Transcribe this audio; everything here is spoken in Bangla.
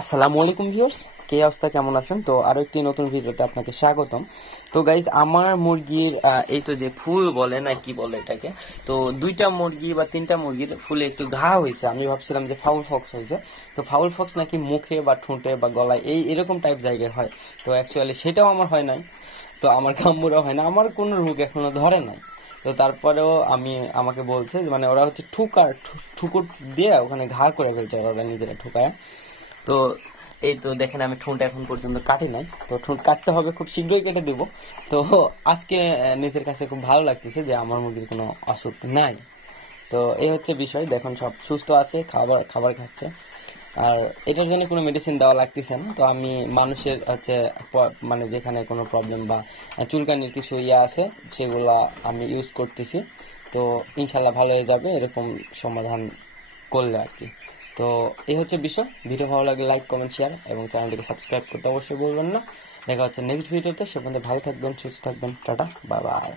আসসালামু আলাইকুম ভিউয়ার্স, কে অবস্থা, কেমন আছেন? তো আরো একটি নতুন ভিডিওতে আপনাকে স্বাগতম। তো গাইজ, আমার মুরগির এই তো যে ফুল বলে না কি বলে এটাকে, তো দুইটা মুরগি বা তিনটা মুরগির ফুলে একটু ঘা হয়েছে। আমি ভাবছিলাম যে ফাউল ফক্স হয়েছে। তো ফাউল ফক্স নাকি মুখে বা ঠোঁটে বা গলায় এই এরকম টাইপ জায়গায় হয়। তো অ্যাকচুয়ালি সেটাও আমার হয় নাই, তো আমার কাম্বুরা হয় না, আমার কোনো রোগ এখনো ধরে নাই। তো তারপরেও আমাকে বলছে যে মানে ওরা হচ্ছে ঠুকুর দিয়ে ওখানে ঘা করে ফেলছে ওরা নিজেরা ঠুকায়। তো এই তো দেখেন, আমি ঠোঁট এখন পর্যন্ত কাটি নাই, তো ঠোঁট কাটতে হবে, খুব শীঘ্রই কেটে দিব। তো আজকে নিজের কাছে খুব ভালো লাগতেছে যে আমার মুরগির কোনো অসুখ নাই। তো এই হচ্ছে বিষয়, দেখুন সব সুস্থ আছে, খাবার খাবার খাচ্ছে। আর এটার জন্য কোনো মেডিসিন দেওয়া লাগতেছে না। তো আমি মানুষের হচ্ছে মানে যেখানে কোনো প্রবলেম বা চুলকানির কিছু আছে সেগুলো আমি ইউজ করতেছি। তো ইনশাল্লাহ ভালো হয়ে যাবে এরকম সমাধান করলে আর কি। তো এই হচ্ছে বিষয়। ভিডিও ভালো লাগলে লাইক, কমেন্ট, শেয়ার এবং চ্যানেলটিকে সাবস্ক্রাইব করতে অবশ্যই বলবেন না। দেখা হচ্ছে নেক্সট ভিডিওতে। সে পর্যন্ত ভালো থাকবেন, সুস্থ থাকবেন। Tata, bye bye.